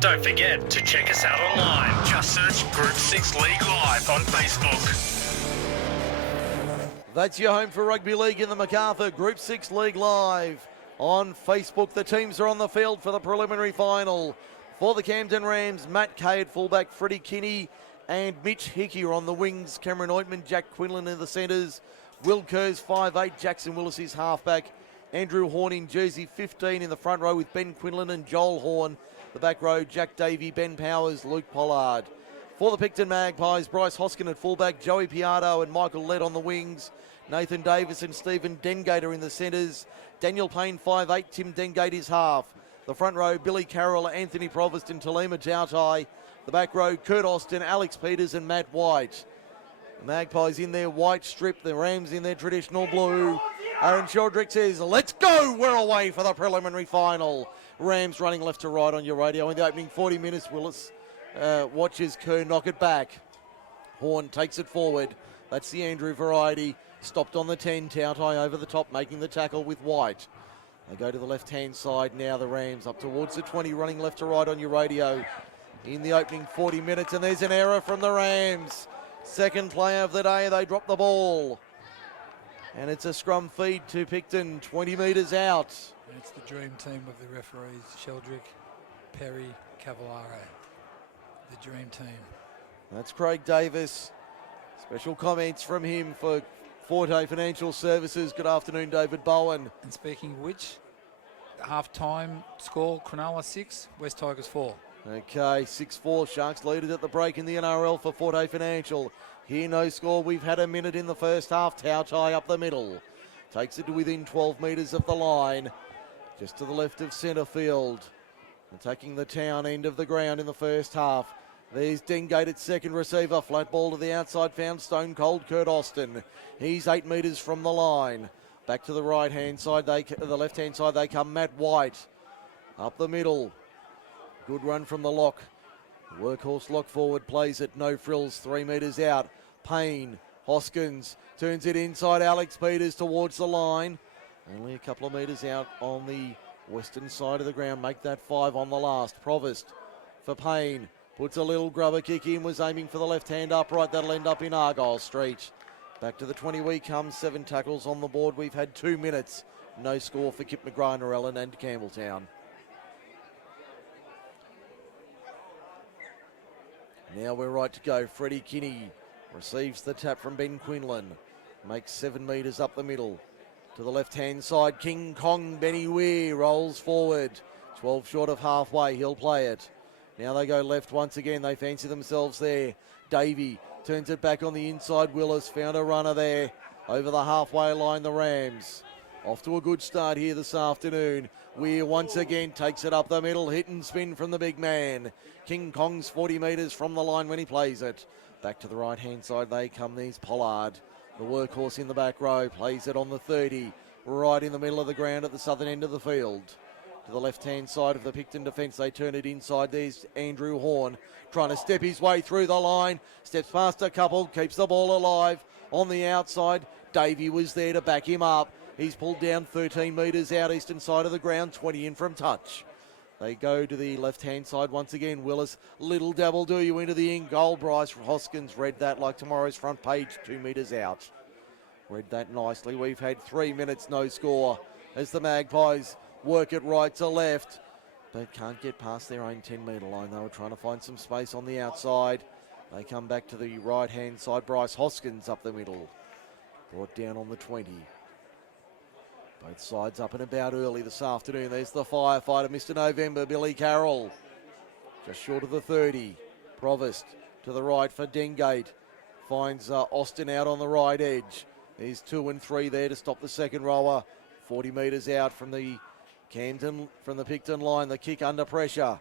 Don't forget to check us out online. Just search Group 6 League Live on Facebook. That's your home for rugby league in the MacArthur. Group 6 League Live on Facebook. The teams are on the field for the preliminary final. For the Camden Rams, Matt Kay at fullback, Freddie Kinney and Mitch Hickey are on the wings. Cameron Oitman, Jack Quinlan in the centres. Will Kerrs 5'8", Jackson Willis is halfback. Andrew Horn in jersey 15 in the front row with Ben Quinlan and Joel Horn. The back row, Jack Davey, Ben Powers, Luke Pollard. For the Picton Magpies, Bryce Hoskin at fullback, Joey Piatto and Michael Lett on the wings. Nathan Davis and Stephen Dengate are in the centres. Daniel Payne 5'8", Tim Dengate is half. The front row, Billy Carroll, Anthony Provost and Talima Tautai. The back row, Kurt Austin, Alex Peters and Matt White. The Magpies in their white strip, the Rams in their traditional blue. Aaron Sheldrick says, let's go, we're away for the preliminary final. Rams running left to right on your radio in the opening 40 minutes. Willis watches Kerr knock it back. Horn takes it forward. That's the Andrew variety. Stopped on the 10, Tautai over the top, making the tackle with White. They go to the left-hand side now, the Rams, up towards the 20, running left to right on your radio in the opening 40 minutes, and there's an error from the Rams. Second play of the day, they drop the ball. And it's a scrum feed to Picton, 20 metres out. And it's the dream team of the referees, Sheldrick, Perry, Cavallaro. The dream team. That's Craig Davis. Special comments from him for Forte Financial Services. Good afternoon, David Bowen. And speaking of which, half-time score, Cronulla 6, West Tigers 4. Okay, 6-4, Sharks leaders at the break in the NRL for Forte Financial. Here, no score. We've had a minute in the first half. Tautai up the middle. Takes it to within 12 metres of the line. Just to the left of centre field. Attacking the town end of the ground in the first half. There's Dengate at second receiver. Flat ball to the outside, found stone cold Kurt Austin. He's 8 metres from the line. Back to the right-hand side, the left-hand side they come. Matt White up the middle. Good run from the lock. Workhorse lock forward, plays it, no frills, 3 metres out. Payne, Hoskins, turns it inside, Alex Peters towards the line. Only a couple of metres out on the western side of the ground, make that 5 on the last. Provost for Payne, puts a little grubber kick in, was aiming for the left-hand upright, that'll end up in Argyle Street. Back to the 20 we come, 7 tackles on the board. We've had 2 minutes, no score for Kip McGrath, Narellan and Campbelltown. Now we're right to go. Freddie Kinney receives the tap from Ben Quinlan. Makes 7 metres up the middle. To the left-hand side, King Kong Benny Weir rolls forward. 12 short of halfway, he'll play it. Now they go left once again. They fancy themselves there. Davey turns it back on the inside. Willis found a runner there. Over the halfway line, the Rams. Off to a good start here this afternoon. Weir once again takes it up the middle. Hit and spin from the big man. King Kong's 40 metres from the line when he plays it. Back to the right-hand side they come. There's Pollard. The workhorse in the back row. Plays it on the 30. Right in the middle of the ground at the southern end of the field. To the left-hand side of the Picton defence. They turn it inside. There's Andrew Horn trying to step his way through the line. Steps past a couple. Keeps the ball alive. On the outside, Davey was there to back him up. He's pulled down 13 metres out eastern side of the ground, 20 in from touch. They go to the left-hand side once again. Willis, little dabble do you into the in goal. Bryce Hoskins read that like tomorrow's front page, 2 metres out. Read that nicely. We've had 3 minutes, no score, as the Magpies work it right to left, but can't get past their own 10-metre line. They were trying to find some space on the outside. They come back to the right-hand side. Bryce Hoskins up the middle. Brought down on the 20. Both sides up and about early this afternoon. There's the firefighter, Mr. November, Billy Carroll. Just short of the 30. Provost to the right for Dengate. Finds Austin out on the right edge. There's 2 and 3 there to stop the second rower. 40 metres out from the Camden, from the Picton line. The kick under pressure.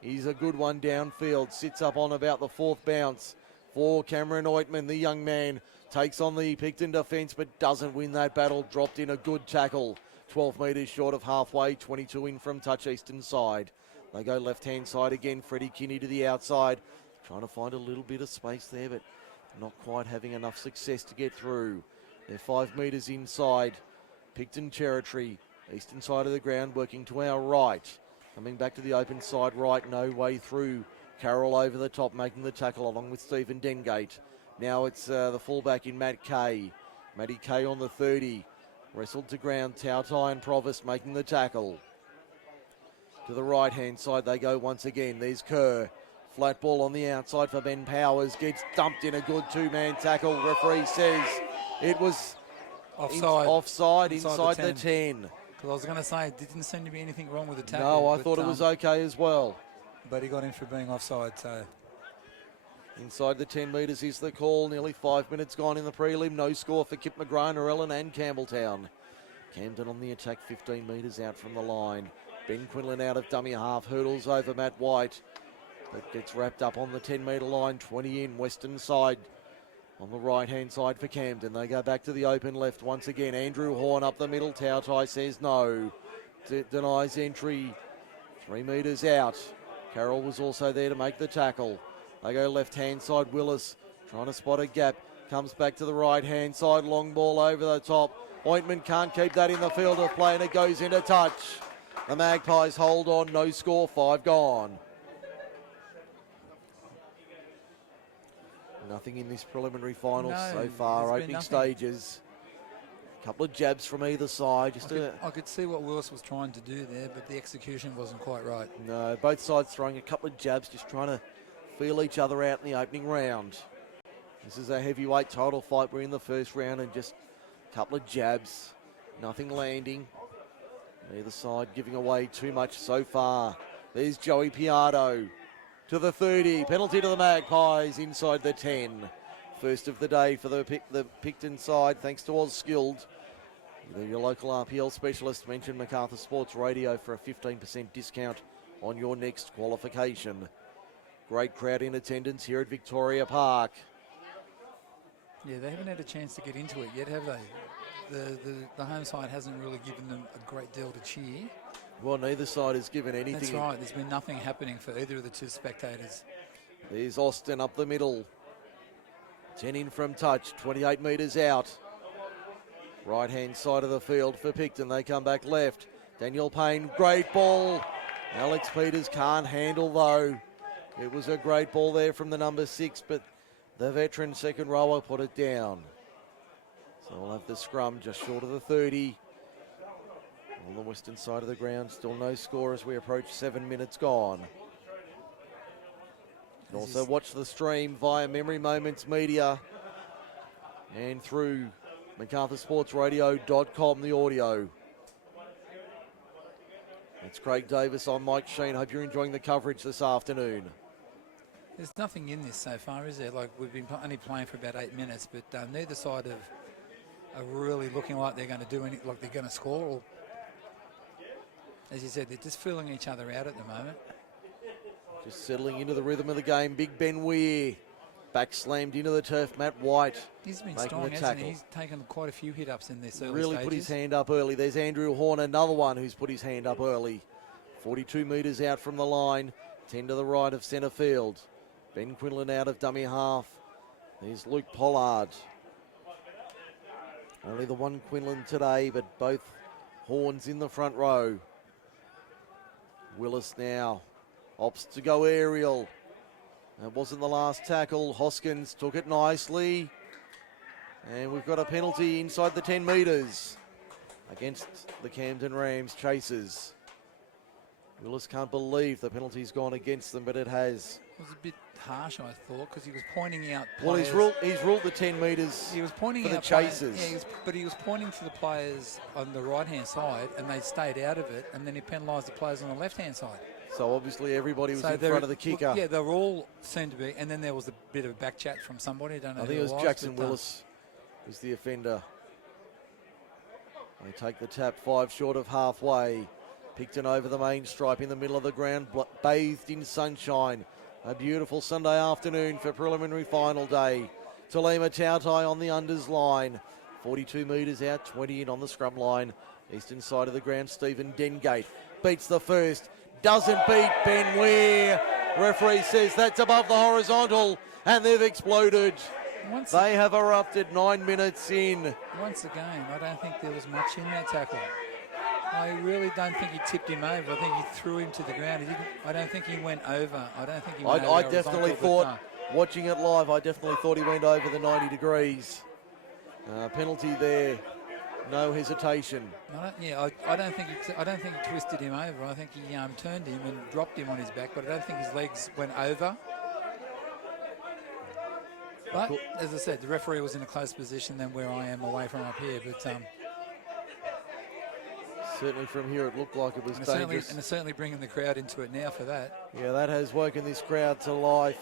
He's a good one downfield. Sits up on about the 4th bounce for Cameron Oitman, the young man. Takes on the Picton defence but doesn't win that battle. Dropped in a good tackle. 12 metres short of halfway. 22 in from touch eastern side. They go left-hand side again. Freddie Kinney to the outside. Trying to find a little bit of space there but not quite having enough success to get through. They're 5 metres inside Picton territory. Eastern side of the ground working to our right. Coming back to the open side right, no way through. Carroll over the top, making the tackle along with Stephen Dengate. Now it's the fullback in Matt Kay. Matty Kay on the 30. Wrestled to ground, Tautai and Provost making the tackle. To the right-hand side they go once again. There's Kerr. Flat ball on the outside for Ben Powers. Gets dumped in a good two-man tackle. Referee says it was offside inside the 10. Because I was going to say, it didn't seem to be anything wrong with the tackle. No, I thought it was okay as well. But he got in for being offside, so... Inside the 10 metres is the call. Nearly 5 minutes gone in the prelim. No score for Kip McGrath, Ellen and Campbelltown. Camden on the attack, 15 metres out from the line. Ben Quinlan out of dummy half, hurdles over Matt White. But gets wrapped up on the 10-metre line, 20 in, western side. On the right-hand side for Camden. They go back to the open left once again. Andrew Horn up the middle. Tautai says no. Denies entry. 3 metres out. Carroll was also there to make the tackle. They go left-hand side. Willis trying to spot a gap. Comes back to the right-hand side. Long ball over the top. Ointman can't keep that in the field of play and it goes into touch. The Magpies hold on. No score. 5 gone. Nothing in this preliminary final so far. Opening stages. A couple of jabs from either side. I could see what Willis was trying to do there, but the execution wasn't quite right. No, both sides throwing a couple of jabs, just trying to feel each other out in the opening round. This is a heavyweight title fight. We're in the first round and just a couple of jabs. Nothing landing. Either side giving away too much so far. There's Joey Piatto. To the 30, penalty to the Magpies inside the 10. First of the day for the Picton side, thanks to Oz Skilled. Your local RPL specialist. Mention MacArthur Sports Radio for a 15% discount on your next qualification. Great crowd in attendance here at Victoria Park. Yeah, they haven't had a chance to get into it yet, have they? The home side hasn't really given them a great deal to cheer. Well, neither side has given anything. That's right. There's been nothing happening for either of the two spectators. There's Austin up the middle. 10 in from touch, 28 metres out. Right-hand side of the field for Picton. They come back left. Daniel Payne, great ball. Alex Peters can't handle, though. It was a great ball there from the number 6, but the veteran second rower put it down. So we'll have the scrum just short of the 30. On the western side of the ground, still no score as we approach 7 minutes gone. You can also watch the stream via Memory Moments Media and through MacArthurSportsRadio.com, the audio. It's Craig Davis, I'm Mike Sheen. Hope you're enjoying the coverage this afternoon. There't nothing in this so far, is there? Like, we've been only playing for about 8 minutes, but neither side are really looking like they're going to do anything, like they're going to score. Or, as you said, they're just feeling each other out at the moment. Just settling into the rhythm of the game. Big Ben Weir back slammed into the turf. Matt White. He's been strong, hasn't he? He's taken quite a few hit-ups in this early really stages. Put his hand up early. There's Andrew Horn, another one who's put his hand up early. 42 metres out from the line. 10 to the right of centre field. Ben Quinlan out of dummy half. There's Luke Pollard. Only the one Quinlan today, but both Horns in the front row. Willis now opts to go aerial. That wasn't the last tackle. Hoskins took it nicely. And we've got a penalty inside the 10 metres against the Camden Rams chasers. Willis can't believe the penalty's gone against them, but it has. It was a bit harsh, I thought, because he was pointing out players. Well, he's ruled the 10 metres he was pointing for the out chasers. But he was pointing to the players on the right-hand side, and they stayed out of it, and then he penalised the players on the left-hand side. So obviously everybody was in front of the kicker. Yeah, they were all seemed to be, and then there was a bit of a back chat from somebody. I don't know. I think it was Jackson Willis was the offender. They take the tap 5 short of halfway. Picton over the main stripe in the middle of the ground, bathed in sunshine. A beautiful Sunday afternoon for preliminary final day. Talima Tautai on the unders line. 42 metres out, 20 in on the scrum line. Eastern side of the ground, Stephen Dengate beats the first. Doesn't beat Ben Weir. Referee says that's above the horizontal, and they've exploded. They have erupted 9 minutes in. Once again, I don't think there was much in that tackle. I really don't think he tipped him over. I think he threw him to the ground. He didn't. I don't think he went over. I don't think he went over. I definitely thought, watching it live, I definitely thought he went over the 90 degrees. Penalty there, no hesitation. I don't think he twisted him over. I think he turned him and dropped him on his back, but I don't think his legs went over. But as I said, the referee was in a close position than where I am away from up here. But certainly from here, it looked like it was dangerous. And it's certainly bringing the crowd into it now for that. Yeah, that has woken this crowd to life.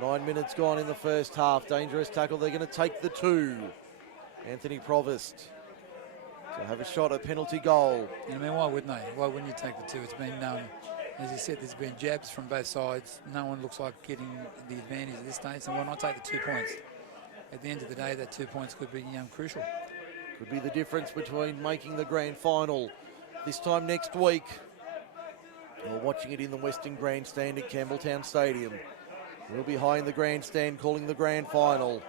9 minutes gone in the first half. Dangerous tackle. They're going to take the 2. Anthony Provost to have a shot at penalty goal. And I mean, why wouldn't they? Why wouldn't you take the 2? It's been, as you said, there's been jabs from both sides. No one looks like getting the advantage at this stage. So why not take the 2 points? At the end of the day, that 2 points could be crucial. Could be the difference between making the grand final this time next week or watching it in the Western Grandstand at Campbelltown Stadium. We'll be high in the grandstand calling the grand final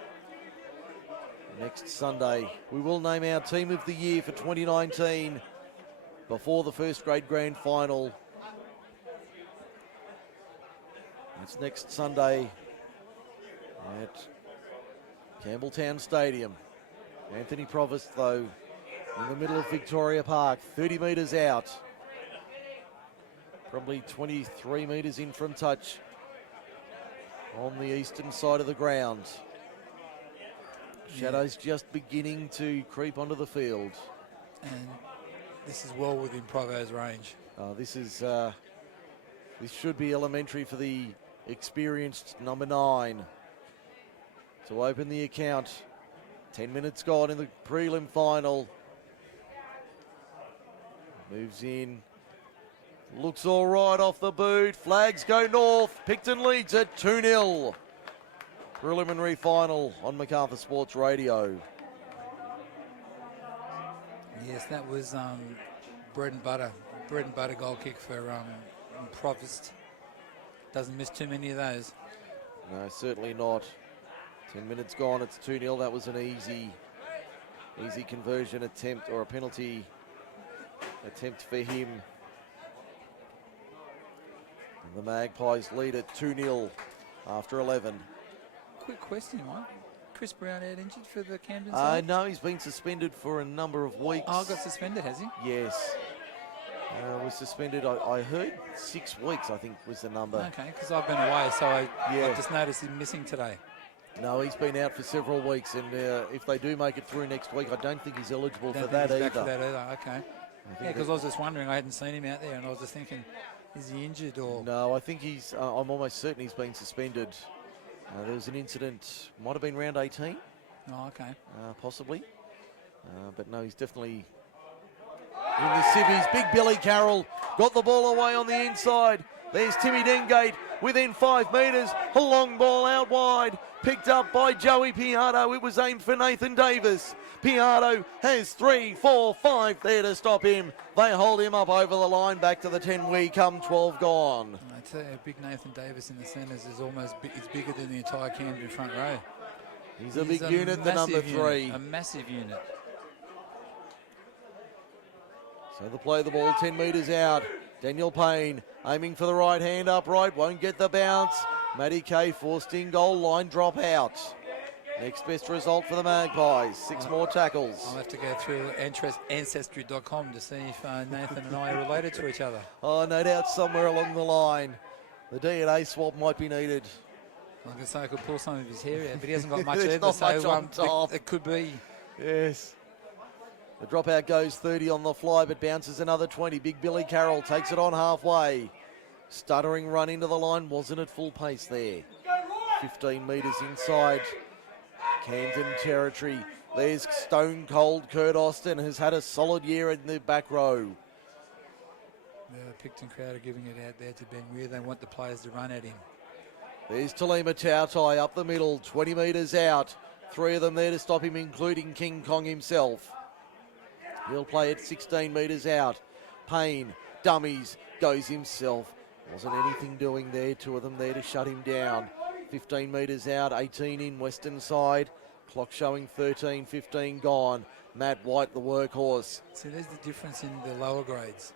next Sunday. We will name our team of the year for 2019 before the first grade grand final. It's next Sunday at Campbelltown Stadium. Anthony Provost, though, in the middle of Victoria Park, 30 metres out. Probably 23 metres in from touch on the eastern side of the ground. Shadows just beginning to creep onto the field. And this is well within Provo's range. This should be elementary for the experienced number 9 to open the account. 10 minutes gone in the prelim final. Moves in. Looks all right off the boot. Flags go north. Picton leads at 2-0. Preliminary final on MacArthur Sports Radio. Yes, that was bread and butter goal kick for Provost. Doesn't miss too many of those. No, certainly not. 10 minutes gone, it's 2-0. That was an easy conversion attempt or a penalty attempt for him. And the Magpies lead at 2-0 after 11. Quick question, Mike. Chris Brown out injured for the Camden side? No, he's been suspended for a number of weeks. Oh, got suspended, has he? Yes. Was suspended, I heard 6 weeks, I think was the number. Okay, because I've been away, so I just noticed him missing today. No, he's been out for several weeks, and if they do make it through next week, I don't think he's eligible for that either. Back for that either. Okay. Yeah, because I was just wondering, I hadn't seen him out there, and I was just thinking, is he injured or? No, I think he's. I'm almost certain he's been suspended. There was an incident, might have been round 18. Oh, okay. Possibly, but no, he's definitely in the civvies. Big Billy Carroll got the ball away on the inside. There's Timmy Dengate within 5 metres. A long ball out wide. Picked up by Joey Piardo. It was aimed for Nathan Davis. Piardo has 3, 4, 5 there to stop him. They hold him up over the line. Back to the 10 we come, 12 gone. I tell you, big Nathan Davis in the centres is almost it's bigger than the entire Camden front row. He's a big unit, the number 3. A massive unit. So they play the ball 10 metres out. Daniel Payne aiming for the right hand upright, won't get the bounce. Matty Kay forced in goal line drop out. Next best result for the Magpies. 6 more tackles. I'll have to go through ancestry.com to see if Nathan and I are related to each other. Oh, no doubt somewhere along the line. The DNA swap might be needed. I can say I could pull some of his hair out, but he hasn't got much There's either, not much on top. It could be. Yes. The dropout goes 30 on the fly, but bounces another 20. Big Billy Carroll takes it on halfway. Stuttering run into the line, wasn't at full pace there. 15 metres inside Camden territory. There's stone cold Kurt Austin, has had a solid year in the back row. The Picton crowd are giving it out there to Ben Weir. They want the players to run at him. There's Talima Tautai up the middle, 20 metres out. 3 of them there to stop him, including King Kong himself. He'll play at 16 metres out. Payne, dummies, goes himself. Wasn't anything doing there. 2 of them there to shut him down. 15 metres out, 18 in western side. Clock showing 13:15 gone. Matt White, the workhorse. See, there's the difference in the lower grades.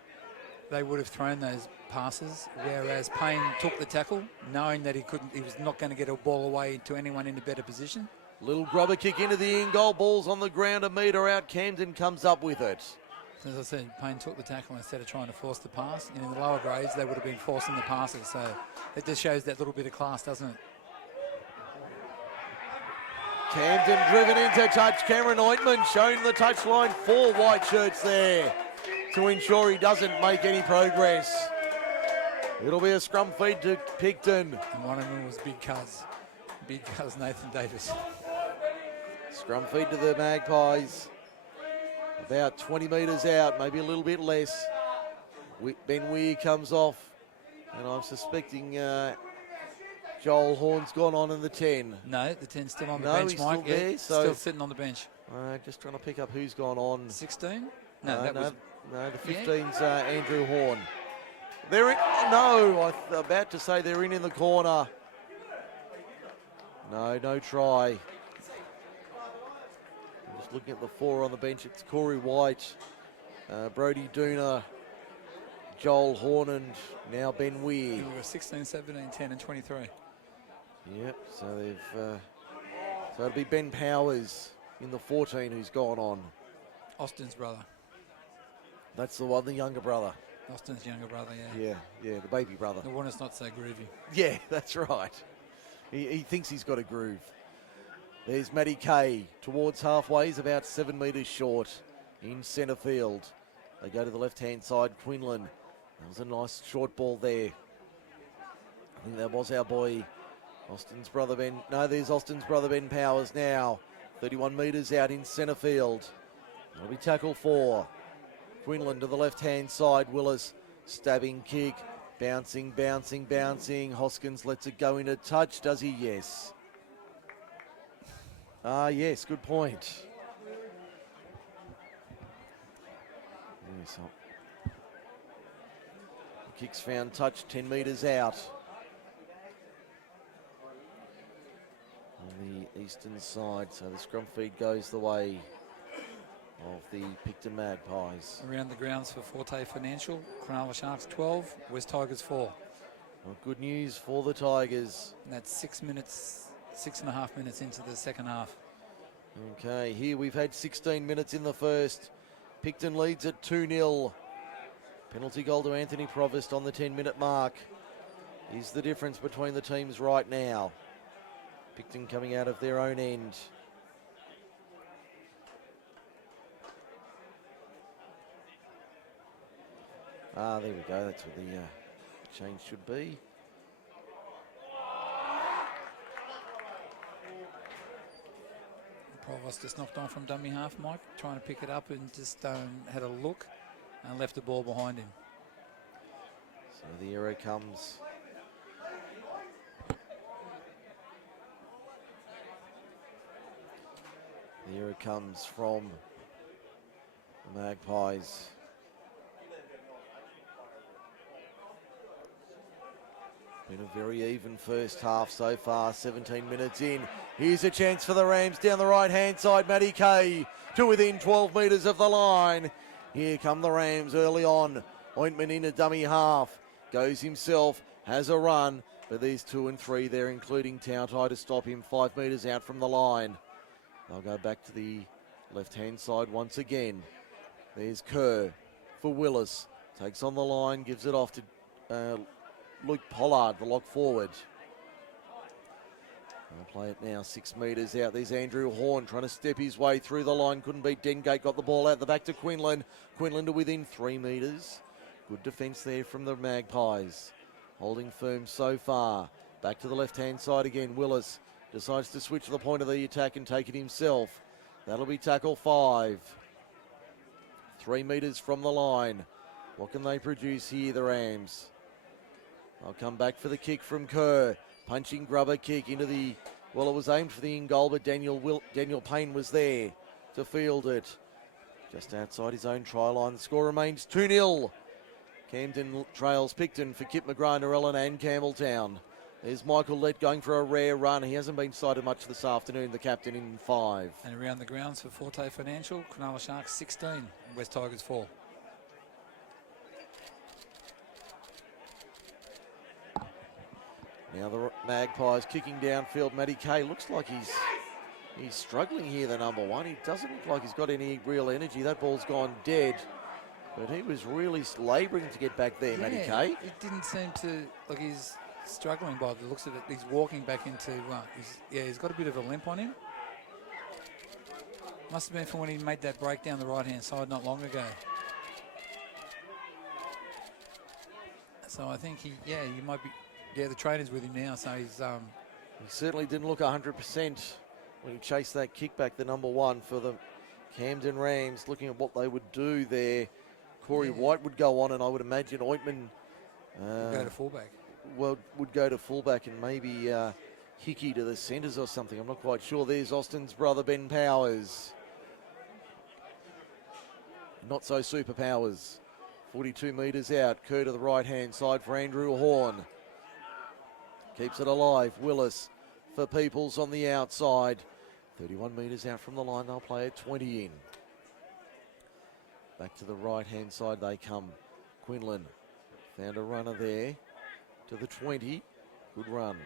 They would have thrown those passes, whereas Payne took the tackle, knowing that he was not going to get a ball away to anyone in a better position. Little grubber kick into the in-goal. Ball's on the ground, a metre out. Camden comes up with it. As I said, Payne took the tackle instead of trying to force the pass. And in the lower grades, they would have been forcing the passes. So it just shows that little bit of class, doesn't it? Camden driven into touch. Cameron Ointman showing the touchline. 4 white shirts there to ensure he doesn't make any progress. It'll be a scrum feed to Picton. And one of them was Big Cuz Nathan Davis. Scrum feed to the Magpies. About 20 metres out, maybe a little bit less. Ben Weir comes off, and I'm suspecting Joel Horn's gone on in the 10. No, the 10's still on the No, bench, he's Mike. still there, Yeah, so- still sitting on the bench. Just trying to pick up who's gone on. 16? No, that was... No, the 15's Andrew Horn. They're in, no, I was about to say they're in the corner. No try. I'm just looking at the 4 on the bench. It's Corey White, Brody Dooner, Joel Horn, and now Ben Weir. We were 16, 17, 10 and 23. Yep, so they've, so it'll be Ben Powers in the 14 who's gone on. Austin's brother. That's the one, the younger brother. Austin's younger brother, yeah. Yeah, the baby brother. The one that's not so groovy. Yeah, that's right. He thinks he's got a groove. There's Matty Kay towards halfway. He's about 7 metres short in centre field. They go to the left-hand side. Quinlan. That was a nice short ball there. I think that was our boy Austin's brother Ben. No, there's Austin's brother Ben Powers now. 31 metres out in centre field. That'll be tackle 4. Quinlan to the left-hand side. Willis, stabbing kick. Bouncing. Hoskins lets it go into touch. Does he? Yes. Yes, good point. Yes, the kick's found touch 10 metres out. On the eastern side, so the scrum feed goes the way of the Picton Magpies. Around the grounds for Forte Financial, Cronulla Sharks 12, West Tigers 4. Well, good news for the Tigers. And that's 6.5 minutes into the second half. Okay, here we've had 16 minutes in the first. Picton leads at 2-0. Penalty goal to Anthony Provost on the 10-minute mark is the difference between the teams right now. Picton coming out of their own end. There we go. That's what the change should be. Provost just knocked on from dummy half, Mike, trying to pick it up and just had a look and left the ball behind him. So the arrow comes. The arrow comes from the Magpies. Been a very even first half so far, 17 minutes in. Here's a chance for the Rams down the right-hand side. Matty Kay to within 12 metres of the line. Here come the Rams early on. Ointman in a dummy half. Goes himself, has a run. But there's 2 and 3 there, including Tautai to stop him 5 metres out from the line. They'll go back to the left-hand side once again. There's Kerr for Willis. Takes on the line, gives it off to Luke Pollard, the lock forward. They'll play it now 6 metres out. There's Andrew Horn trying to step his way through the line. Couldn't beat Dengate. Got the ball out the back to Quinlan. Quinlan to within 3 metres. Good defence there from the Magpies. Holding firm so far. Back to the left-hand side again. Willis decides to switch the point of the attack and take it himself. That'll be tackle 5. 3 metres from the line. What can they produce here, the Rams? They'll come back for the kick from Kerr. Punching grubber kick into the... Well, it was aimed for the in-goal, but Daniel Payne was there to field it. Just outside his own try line. The score remains 2-0. Camden trails Picton for Kip McGrath, Narellan and Campbelltown. There's Michael Lett going for a rare run. He hasn't been sighted much this afternoon, the captain in 5. And around the grounds for Forte Financial, Cronulla Sharks 16, West Tigers 4. Now the Magpies kicking downfield. Matty Kay looks like he's struggling here, the number 1. He doesn't look like he's got any real energy. That ball's gone dead. But he was really labouring to get back there, Matty Kay. It didn't seem to, like he's struggling by the looks of it. He's walking back into, he's got a bit of a limp on him. Must have been from when he made that break down the right-hand side not long ago. So I think he might be, the trainer's with him now, so he's... He certainly didn't look 100% when he chased that kickback, the number 1 for the Camden Rams, looking at what they would do there. Corey White would go on, and I would imagine Ointman... go to fullback. Well, would go to fullback and maybe Hickey to the centres or something. I'm not quite sure. There's Austin's brother, Ben Powers. Not so super Powers. 42 metres out. Kerr to the right-hand side for Andrew Horn. Keeps it alive. Willis for Peoples on the outside. 31 metres out from the line. They'll play it 20 in. Back to the right-hand side they come. Quinlan found a runner there to the 20. Good run.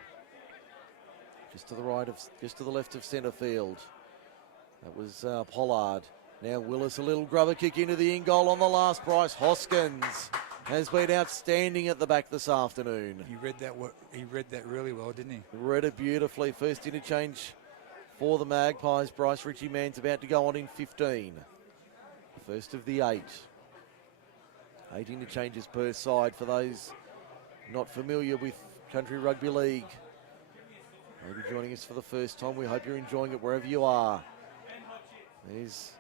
Just to the left of centre field. That was Pollard. Now Willis, a little grubber kick into the in goal on the last. Bryce Hoskins has been outstanding at the back this afternoon. He read that really well, didn't he? Read it beautifully. First interchange for the Magpies. Bryce Ritchie Mann's about to go on in 15. First of the 8. 8 interchanges per side for those not familiar with Country Rugby League. Maybe joining us for the first time. We hope you're enjoying it wherever you are. There's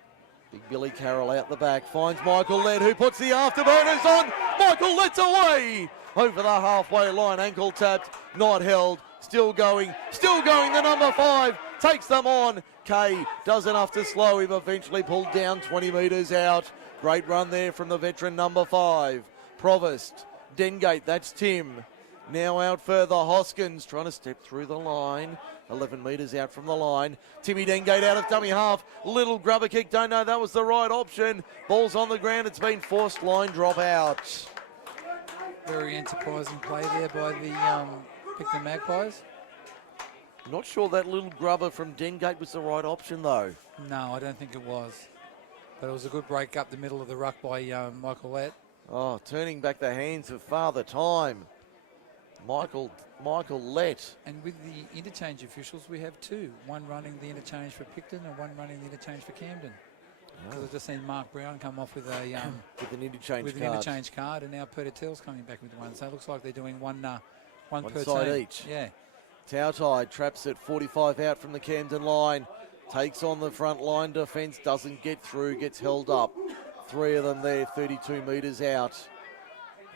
Big Billy Carroll out the back. Finds Michael Lett, who puts the afterburners on. Michael Lett's away over the halfway line. Ankle tapped, not held. Still going. The number 5 takes them on. Kay does enough to slow him. Eventually pulled down 20 metres out. Great run there from the veteran number 5. Provost, Dengate, that's Tim. Now out further, Hoskins trying to step through the line. 11 metres out from the line. Timmy Dengate out of dummy half. Little grubber kick, don't know that was the right option. Ball's on the ground, it's been forced line drop out. Very enterprising play there by the Picton Magpies. Not sure that little grubber from Dengate was the right option though. No, I don't think it was. But it was a good break up the middle of the ruck by Michael Lett. Oh, turning back the hands of Father Time. Michael Lett. And with the interchange officials, we have 2. One running the interchange for Picton and one running the interchange for Camden. Because I've just seen Mark Brown come off with a with an interchange card, and now Peter Tell's coming back with one. So it looks like they're doing one per side team. each. Yeah. Tautai traps at 45 out from the Camden line. Takes on the front line defence, doesn't get through, gets held up. 3 of them there, 32 metres out.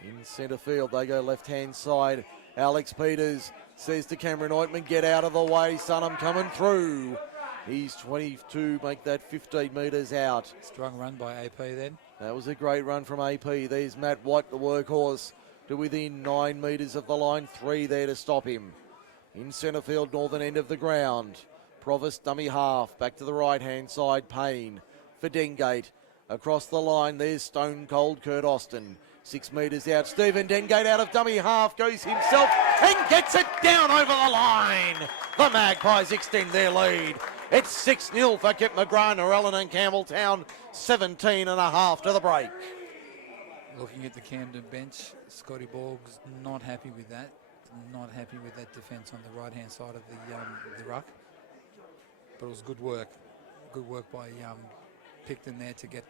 In centre field, they go left-hand side. Alex Peters says to Cameron Ointman, get out of the way, son, I'm coming through. He's 22, make that 15 metres out. Strong run by AP then. That was a great run from AP. There's Matt White, the workhorse, to within 9 metres of the line. 3 there to stop him. In centre field, northern end of the ground. Provost, dummy half, back to the right-hand side. Payne for Dengate. Across the line, there's Stone Cold Kurt Austin. 6 metres out. Stephen Dengate out of dummy half, goes himself and gets it down over the line. The Magpies extend their lead. It's 6-0 for Kip McGrath, Narellan and Campbelltown. 17.5 to the break. Looking at the Camden bench, Scotty Borg's not happy with that. Not happy with that defence on the right-hand side of the ruck. But it was good work. Good work by Picton there to get...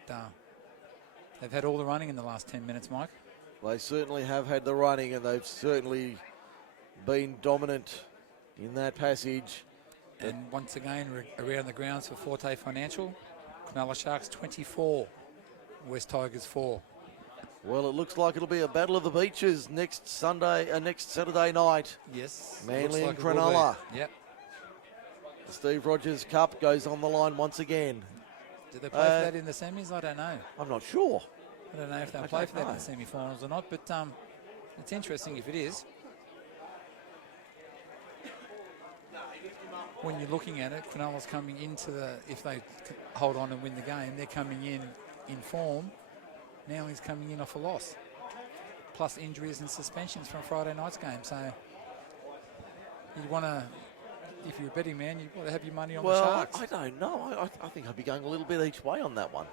they've had all the running in the last 10 minutes, Mike. They certainly have had the running, and they've certainly been dominant in that passage. And once again, around the grounds for Forte Financial, Cronulla Sharks 24, West Tigers 4. Well, it looks like it'll be a battle of the beaches next Saturday night. Yes. Manly like and Cronulla. Yep. The Steve Rogers Cup goes on the line once again. Did they play for that in the semis? I don't know. I'm not sure. I don't know if they'll play for that in the semi-finals or not, but it's interesting if it is. when you're looking at it, Cronulla's coming into if they hold on and win the game, they're coming in form. Now he's coming in off a loss, plus injuries and suspensions from Friday night's game. So you want to, if you're a betting man, you want to have your money on the Sharks. I don't know. I think I'd be going a little bit each way on that one.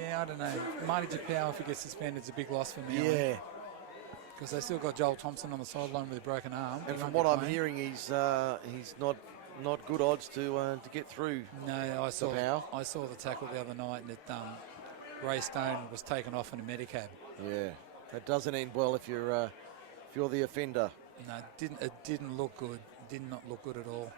Yeah, I don't know. Marty Tapau, if he gets suspended, is a big loss for me. Yeah. Because they still got Joel Thompson on the sideline with a broken arm. And from what I'm hearing, he's not good odds to get through. No, I saw Tapau. the tackle the other night, and Ray Stone was taken off in a Medicab. Yeah, that doesn't end well if you're the offender. No, it didn't look good. It did not look good at all.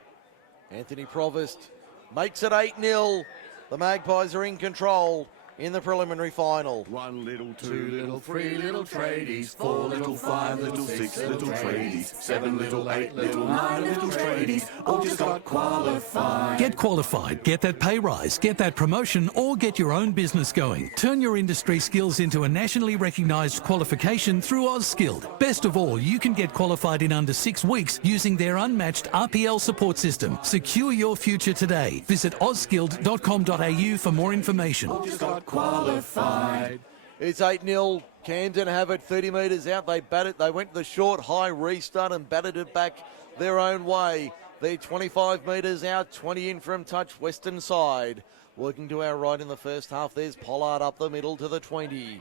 Anthony Provost makes it 8-0. The Magpies are in control in the preliminary final. 1 little, 2 little, 3 little tradies, 4 little, 5 little, 6 little tradies, 7 little, 8 little, 9 little tradies, all just got qualified. Get qualified, get that pay rise, get that promotion, or get your own business going. Turn your industry skills into a nationally recognised qualification through AusSkilled. Best of all, you can get qualified in under 6 weeks using their unmatched RPL support system. Secure your future today. Visit auskilled.com.au for more information. All just got qualified. It's 8-0. Camden have it 30 metres out. They bat it. They went to the short high restart and batted it back their own way. They're 25 metres out, 20 in from touch, western side. Working to our right in the first half. There's Pollard up the middle to the 20.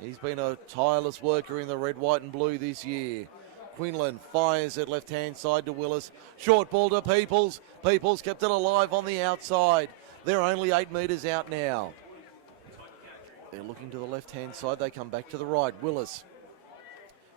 He's been a tireless worker in the red, white and blue this year. Quinlan fires it left-hand side to Willis. Short ball to Peoples. Peoples kept it alive on the outside. They're only 8 metres out now. They're looking to the left-hand side. They come back to the right. Willis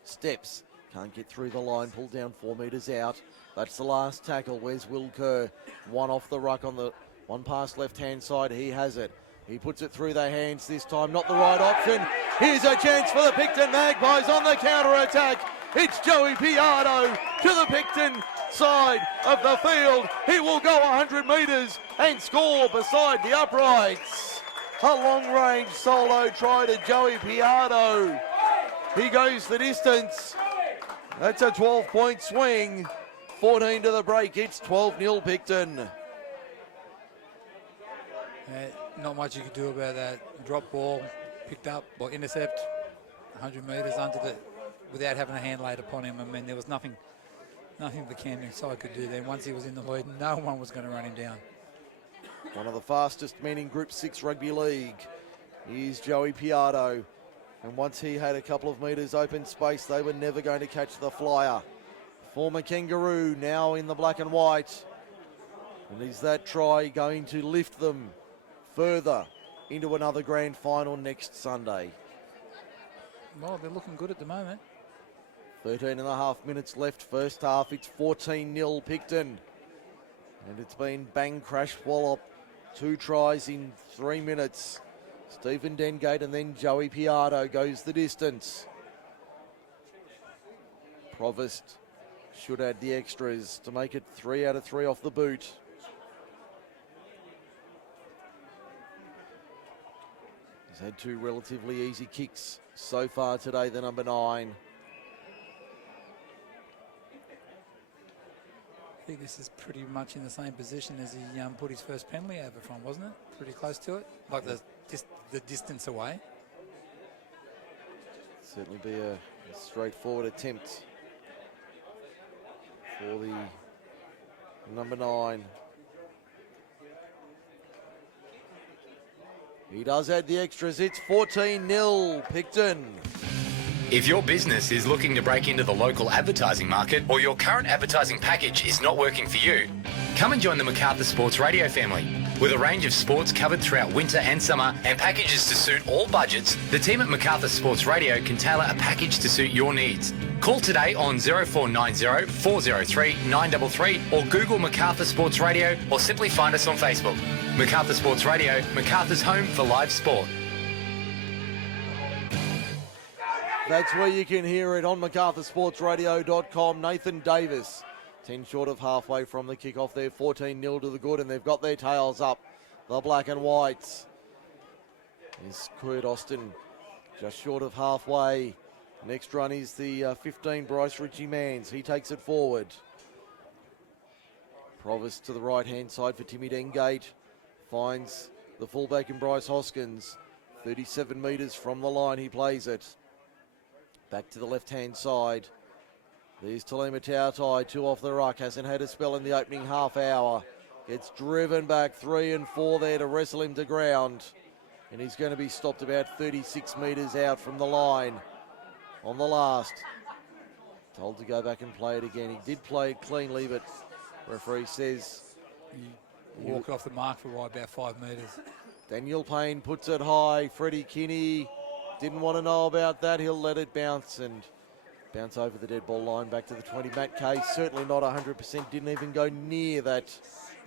steps. Can't get through the line. Pulled down 4 metres out. That's the last tackle. Where's Will Kerr? One off the ruck on the one pass left-hand side. He has it. He puts it through their hands this time. Not the right option. Here's a chance for the Picton Magpies on the counter-attack. It's Joey Piardo to the Picton side of the field. He will go 100 metres and score beside the uprights. A long-range solo try to Joey Piardo. He goes the distance. That's a 12-point swing. 14 to the break. It's 12-0 Picton. Not much you could do about that. Drop ball, picked up, or intercept, 100 metres without having a hand laid upon him. I mean, there was nothing the Camden side could do there. Once he was in the lead, no one was going to run him down. One of the fastest men in Group 6 Rugby League is Joey Piardo. And once he had a couple of metres open space, they were never going to catch the flyer. Former Kangaroo now in the black and white. And is that try going to lift them further into another grand final next Sunday? Well, they're looking good at the moment. 13 and a half minutes left first half. It's 14-0 Picton. And it's been bang, crash, wallop. 2 tries in 3 minutes. Stephen Dengate and then Joey Piardo goes the distance. Provost should add the extras to make it 3 out of 3 off the boot. He's had 2 relatively easy kicks so far today, the number 9. I think this is pretty much in the same position as he put his first penalty over from, wasn't it? Pretty close to it, like the distance away. Certainly be a straightforward attempt for the number 9. He does add the extras. It's 14-0 Picton. If your business is looking to break into the local advertising market or your current advertising package is not working for you, come and join the Macarthur Sports Radio family. With a range of sports covered throughout winter and summer and packages to suit all budgets, the team at Macarthur Sports Radio can tailor a package to suit your needs. Call today on 0490 403 933 or Google Macarthur Sports Radio or simply find us on Facebook. Macarthur Sports Radio, Macarthur's home for live sport. That's where you can hear it on MacArthurSportsRadio.com. Nathan Davis, 10 short of halfway from the kickoff there, 14-0 to the good, and they've got their tails up, the black and whites. Is Kurt Austin just short of halfway. Next run is the 15, Bryce Ritchie-Mans. He takes it forward. Provis to the right-hand side for Timmy Dengate. Finds the fullback in Bryce Hoskins. 37 metres from the line, he plays it. Back to the left-hand side. There's Talima Tautai, 2 off the ruck. Hasn't had a spell in the opening half hour. Gets driven back, 3 and 4 there to wrestle him to ground. And he's going to be stopped about 36 metres out from the line on the last. Told to go back and play it again. He did play it cleanly, but referee says... You walk off the mark for about 5 metres. Daniel Payne puts it high. Freddie Kinney didn't want to know about that. He'll let it bounce and bounce over the dead ball line back to the 20. Matt Kay certainly not 100%. Didn't even go near that.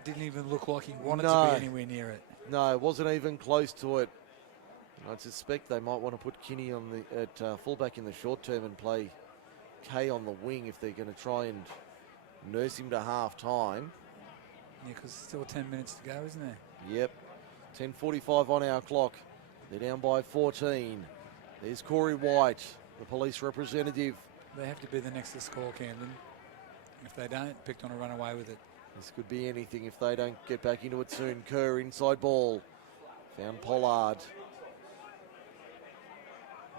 Didn't even look like he wanted to be anywhere near it. No, it wasn't even close to it. I suspect they might want to put Kinney on the at fullback in the short term and play Kay on the wing if they're going to try and nurse him to half time. Yeah, because still 10 minutes to go, isn't there? Yep. 10:45 on our clock. They're down by 14. There's Corey White, the police representative. They have to be the next to score, Camden. If they don't, Picton will run away with it. This could be anything if they don't get back into it soon. Kerr inside ball. Found Pollard.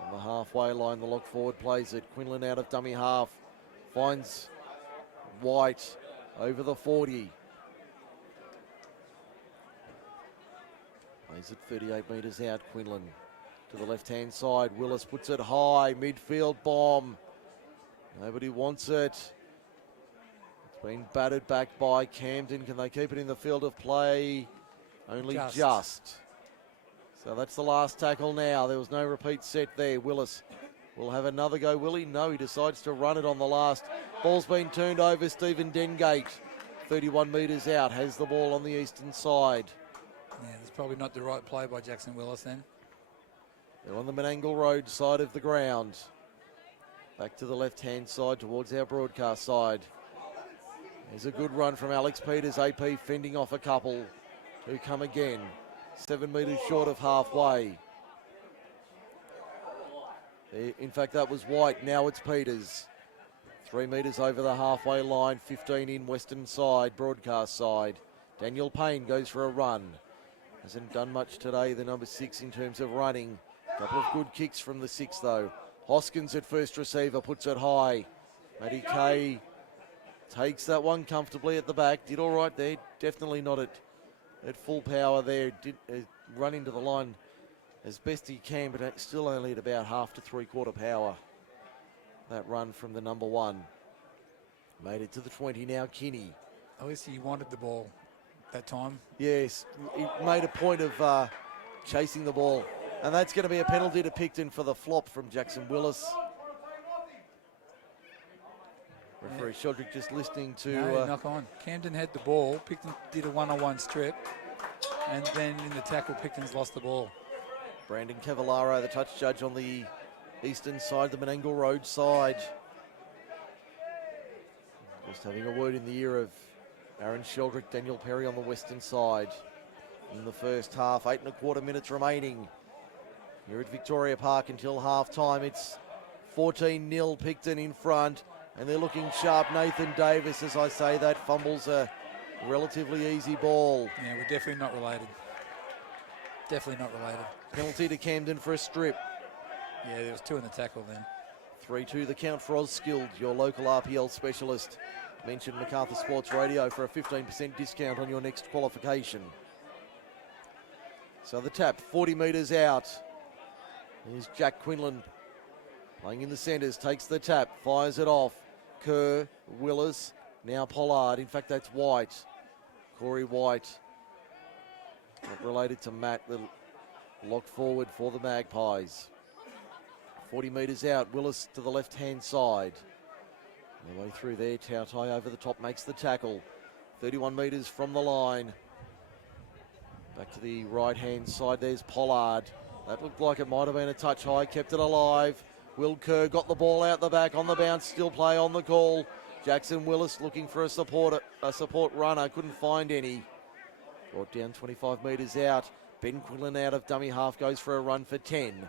On the halfway line, the lock forward plays it. Quinlan out of dummy half. Finds White over the 40. Plays it 38 metres out, Quinlan. To the left-hand side, Willis puts it high. Midfield bomb. Nobody wants it. It's been battered back by Camden. Can they keep it in the field of play? Only just. So that's the last tackle now. There was no repeat set there. Willis will have another go, will he? No, he decides to run it on the last. Ball's been turned over. Stephen Dengate, 31 metres out, has the ball on the eastern side. Yeah, that's probably not the right play by Jackson Willis then. They're on the Menangle Road side of the ground. Back to the left-hand side towards our broadcast side. There's a good run from Alex Peters. AP fending off a couple who come again. 7 metres short of halfway. In fact, that was White. Now it's Peters. 3 metres over the halfway line. 15 in western side, broadcast side. Daniel Payne goes for a run. Hasn't done much today, the number 6, in terms of running. A couple of good kicks from the 6, though. Hoskins at first receiver, puts it high. Matty Kay takes that one comfortably at the back. Did all right there. Definitely not at full power there. Did run into the line as best he can, but still only at about half to 3/4 power. That run from the number 1. Made it to the 20 now, Kinney. At least he wanted the ball that time. Yes, he made a point of chasing the ball. And that's going to be a penalty to Picton for the flop from Jackson Willis. Referee Sheldrick just listening to... No, knock on. Camden had the ball. Picton did a one-on-one strip. And then in the tackle, Picton's lost the ball. Brandon Cavallaro, the touch judge on the eastern side, the Menangle Road side. Just having a word in the ear of Aaron Sheldrick, Daniel Perry on the western side. In the first half, 8 1/4 minutes remaining. Here at Victoria Park until half-time. It's 14-0 Picton in front, and they're looking sharp. Nathan Davis, as I say that, fumbles a relatively easy ball. Yeah, we're definitely not related. Definitely not related. Penalty to Camden for a strip. Yeah, there was 2 in the tackle then. 3-2 the count for Ausskilled, your local RPL specialist. Mention MacArthur Sports Radio for a 15% discount on your next qualification. So the tap, 40 metres out. Here's Jack Quinlan playing in the centres, takes the tap, fires it off. Kerr, Willis, now Pollard. In fact, that's White. Corey White. Not related to Matt, the lock forward for the Magpies. 40 metres out, Willis to the left-hand side. On the way through there, Tautai over the top makes the tackle. 31 metres from the line. Back to the right-hand side, there's Pollard. That looked like it might have been a touch high, kept it alive. Will Kerr got the ball out the back on the bounce, still play on the call. Jackson Willis looking for a support runner, couldn't find any. Brought down 25 metres out. Ben Quinlan out of dummy half goes for a run for 10.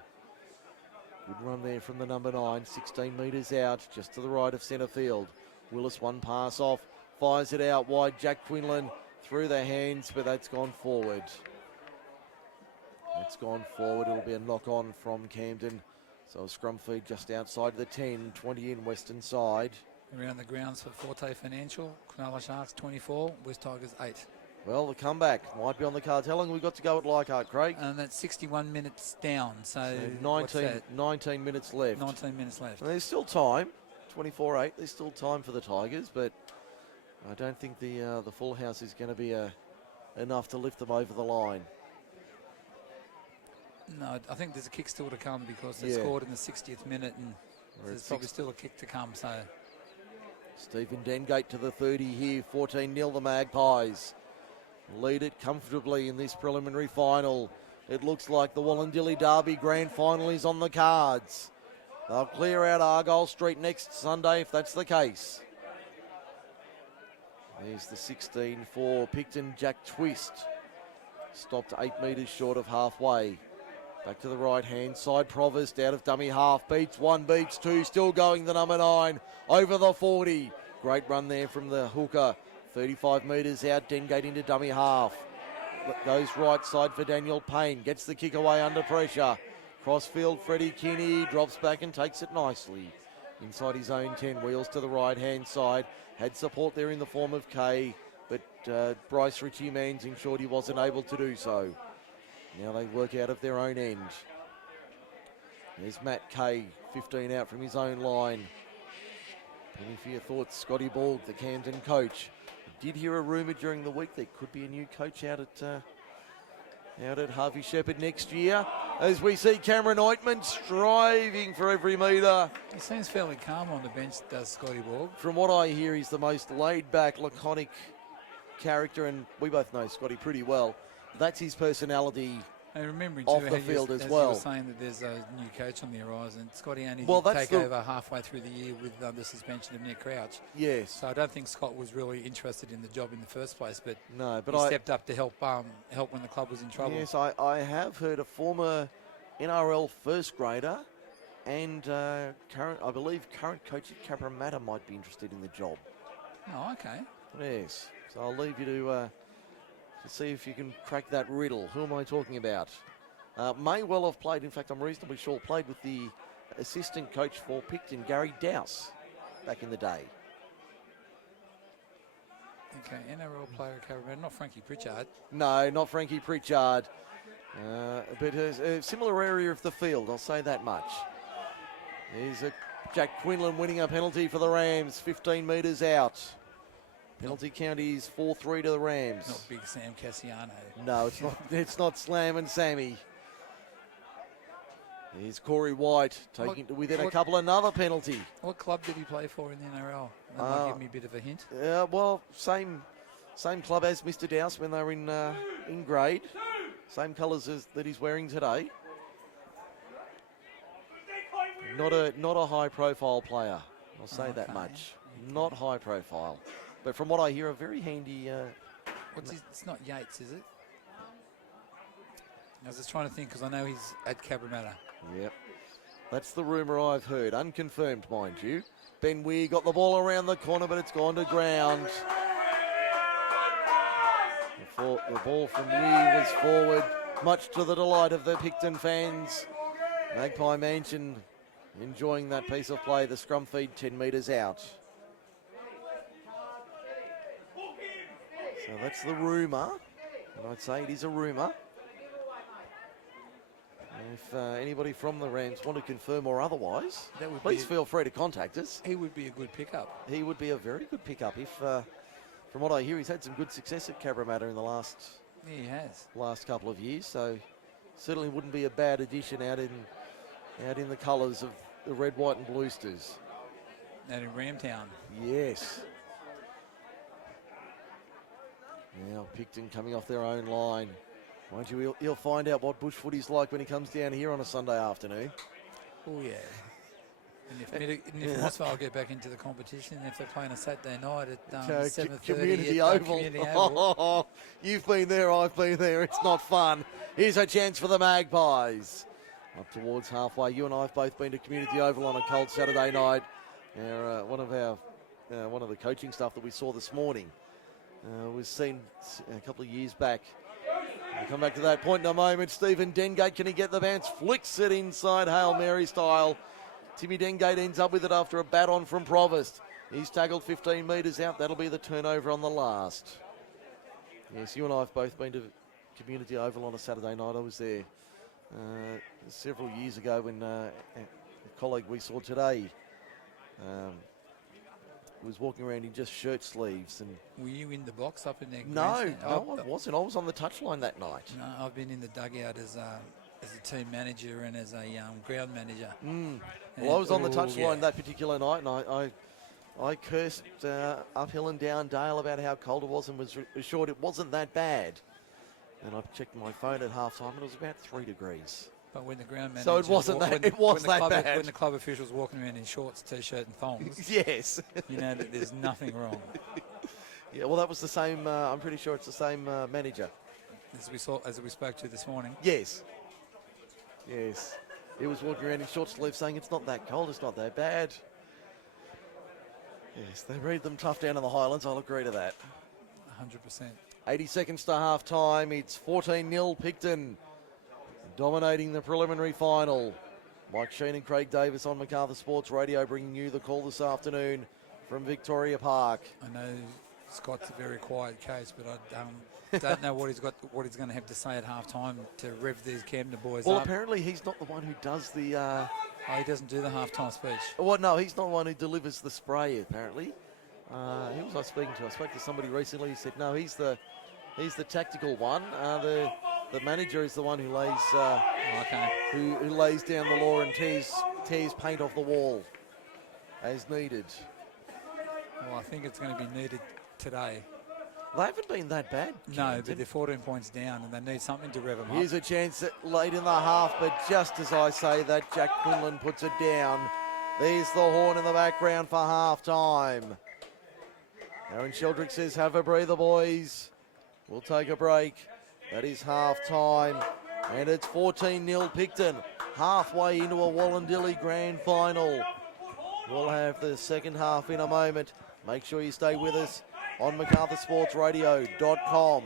Good run there from the number 9, 16 metres out, just to the right of centre field. Willis one pass off, fires it out wide. Jack Quinlan through the hands, but that's gone forward. It's gone forward. It'll be a knock-on from Camden. So a scrum feed just outside the 10, 20 in western side. Around the grounds for Forte Financial, Cronulla Sharks 24, West Tigers 8. Well, the comeback might be on the cards. How long have we got to go at Leichhardt, Craig? And that's 61 minutes down, so 19 minutes left. 19 minutes left. And there's still time, 24-8. There's still time for the Tigers, but I don't think the full house is going to be enough to lift them over the line. No, I think there's a kick still to come because they scored in the 60th minute, and there's probably still a kick to come. So Stephen Dengate to the 30 here, 14-0 the Magpies. Lead it comfortably in this preliminary final. It looks like the Wallandilly Derby Grand Final is on the cards. They'll clear out Argyle Street next Sunday if that's the case. There's the 16 for Picton, Jack Twist. Stopped 8 metres short of halfway. Back to the right-hand side, Provost out of dummy half. Beats 1, beats 2, still going the number 9. Over the 40. Great run there from the hooker. 35 metres out, Dengate into dummy half. Goes right side for Daniel Payne. Gets the kick away under pressure. Crossfield, Freddie Kinney drops back and takes it nicely. Inside his own 10, wheels to the right-hand side. Had support there in the form of Kay, but Bryce Ritchie-Mans ensured he wasn't able to do so. Now they work out of their own end. There's Matt Kay, 15 out from his own line. Penny for your thoughts, Scotty Borg, the Camden coach. Did hear a rumour during the week there could be a new coach out at Harvey Shepherd next year. As we see Cameron Oitman striving for every metre. he seems fairly calm on the bench, does Scotty Borg. From what I hear, he's the most laid-back, laconic character, and we both know Scotty pretty well. That's his personality. And remembering off too, the how field as you well. were saying that there's a new coach on the horizon. Scotty only Well, did that's take the- over halfway through the year with the suspension of Nick Crouch. Yes. So I don't think Scott was really interested in the job in the first place, but No, but he stepped up to help when the club was in trouble. Yes, I have heard a former NRL first grader and current coach at Cabramatta might be interested in the job. Oh, okay. Yes. So I'll leave you to see if you can crack that riddle. Who am I talking about? May well have played, in fact, I'm reasonably sure, played with the assistant coach for Picton, Gary Dowse, back in the day. Okay, NRL player, Cabramatta, not Frankie Pritchard. No, not Frankie Pritchard. But a similar area of the field, I'll say that much. There's a Jack Quinlan winning a penalty for the Rams, 15 metres out. Penalty count is 4-3 to the Rams. Not big Sam Cassiano. No, it's not. It's not Slam and Sammy. Here's Corey White taking within a couple another penalty. What club did he play for in the NRL? That might give me a bit of a hint. Well, same club as Mr. Dowse when they were in grade. Same colours as that he's wearing today. Not a high profile player. I'll say that much. Okay. Not high profile, but from what I hear, a very handy. It's not Yates, is it? I was just trying to think because I know he's at Cabramatta. Yep. That's the rumour I've heard. Unconfirmed, mind you. Ben Weir got the ball around the corner, but it's gone to ground. The ball from Weir was forward, much to the delight of the Picton fans. Magpie Mansion enjoying that piece of play. The scrum feed 10 metres out. So that's the rumour. And I'd say it is a rumour. If anybody from the Rams want to confirm or otherwise, please feel free to contact us. He would be a good pickup. He would be a very good pickup if, from what I hear, he's had some good success at Cabramatta in the He has. last couple of years. So certainly wouldn't be a bad addition out in the colours of the red, white, and bluesters. And in Ramtown. Yes. Now Picton coming off their own line. Won't you? He'll find out what bush footy's like when he comes down here on a Sunday afternoon. Oh, yeah. And if Mossvale get back into the competition, if they're playing a Saturday night at 7:30 Community at Oval. Community Oval. You've been there, I've been there. It's not fun. Here's a chance for the Magpies. Up towards halfway. You and I have both been to Community Oval on a cold Saturday night. One of our one of the coaching stuff that we saw this morning. Was seen a couple of years back. We'll come back to that point in a moment. Stephen Dengate, can he get the bounce? Flicks it inside Hail Mary style. Timmy Dengate ends up with it after a bat on from Provost. He's tackled 15 metres out. That'll be the turnover on the last. Yes, you and I have both been to Community Oval on a Saturday night. I was there several years ago when a colleague we saw today was walking around in just shirt sleeves. And were you in the box up in there? No, I wasn't. I was on the touchline that night. No, I've been in the dugout as a team manager and as a ground manager. Well, I was on the touchline that particular night, and I cursed uphill and down Dale about how cold it was, and was assured it wasn't that bad. And I checked my phone at half-time, and it was about 3 degrees. But when the ground manager... So it wasn't that, it was that bad. When the club official's walking around in shorts, T-shirt and thongs... Yes. You know that there's nothing wrong. Yeah, well, that was the same, I'm pretty sure it's the same manager. As we spoke to this morning. Yes. Yes. He was walking around in short sleeves saying it's not that cold, it's not that bad. Yes, they read them tough down in the Highlands, I'll agree to that. 100%. 80 seconds to half-time, it's 14-0 Picton, dominating the preliminary final. Mike Sheen and Craig Davis on Macarthur Sports Radio bringing you the call this afternoon from Victoria Park. I know Scott's a very quiet case, but I don't know what he's going to have to say at half-time to rev these Camden boys Well, up. apparently he's not the one who does the... Oh, he doesn't do the half-time speech? Well, no, he's not the one who delivers the spray, apparently. Who was I speaking to? I spoke to somebody recently who said, no, he's the tactical one. The manager is the one who lays who lays down the law and tears paint off the wall as needed. Well, I think it's going to be needed today. They haven't been that bad. No, but they're 14 points down and they need something to rev them up. Here's a chance late in the half, but just as I say that, Jack Quinlan puts it down. There's the horn in the background for half-time. Aaron Sheldrick says, have a breather, boys. We'll take a break. That is half-time, and it's 14-0 Picton, halfway into a Wallandilly Grand Final. We'll have the second half in a moment. Make sure you stay with us on MacArthurSportsRadio.com.